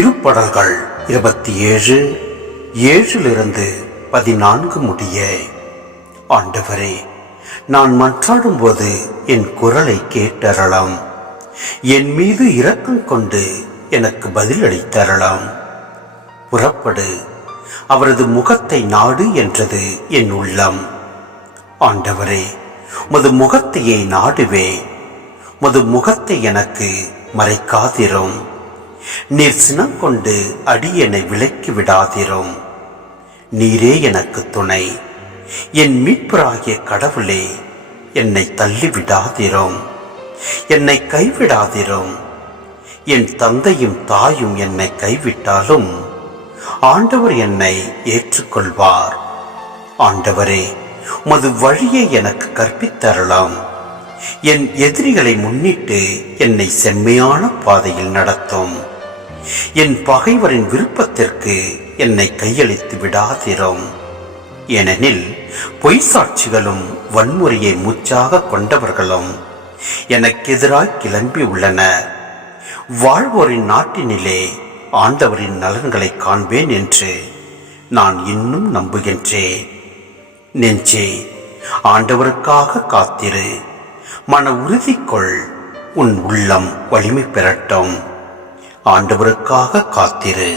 திருப்படல்கள் 27:7-14 முடிய. ஆண்டவரே, நான் மன்றாடும் போது என் குரலை கேட்டறலாம். என் மீது இரக்கம் கொண்டு எனக்கு பதிலளித்தரலாம். புறப்படு, அவரது முகத்தை நாடு என்றது என் உள்ளம். ஆண்டவரே, உமது முகத்தையே நாடுவே. உமது முகத்தை எனக்கு மறைக்காதிரும். நீர் சினம் கொண்டு அடியனை விலக்கி விடாதிரும். நீரே எனக்கு துணை. என் மீட்பராகிய கடவுளே, என்னை தள்ளிவிடாதிரும். என்னை கைவிடாதிரும். என் தந்தையும் தாயும் என்னை கைவிட்டாலும் ஆண்டவர் என்னை ஏற்றுக்கொள்வார். ஆண்டவரே, உமது வழியை எனக்கு கற்பித்தரலாம். என் எதிரிகளை முன்னிட்டு என்னை செம்மையான பாதையில் நடத்தும். என் பகைவரின் விருப்பத்திற்கு என்னை கையளித்து விடாதிரும். ஏனெனில் பொய் சாட்சிகளும் வன்முறையை மூச்சாக கொண்டவர்களும் எனக்கு எதிராக கிளம்பி உள்ளனர். வாழ்வோரின் நாட்டினிலே ஆண்டவரின் நலன்களை காண்பேன் என்று நான் இன்னும் நம்புகின்றேன். நெஞ்சே, ஆண்டவருக்காக காத்திரு. மன உறுதிக்குள் உன் உள்ளம் வலிமை பெறட்டும். ஆண்டவருக்காக காத்திரு.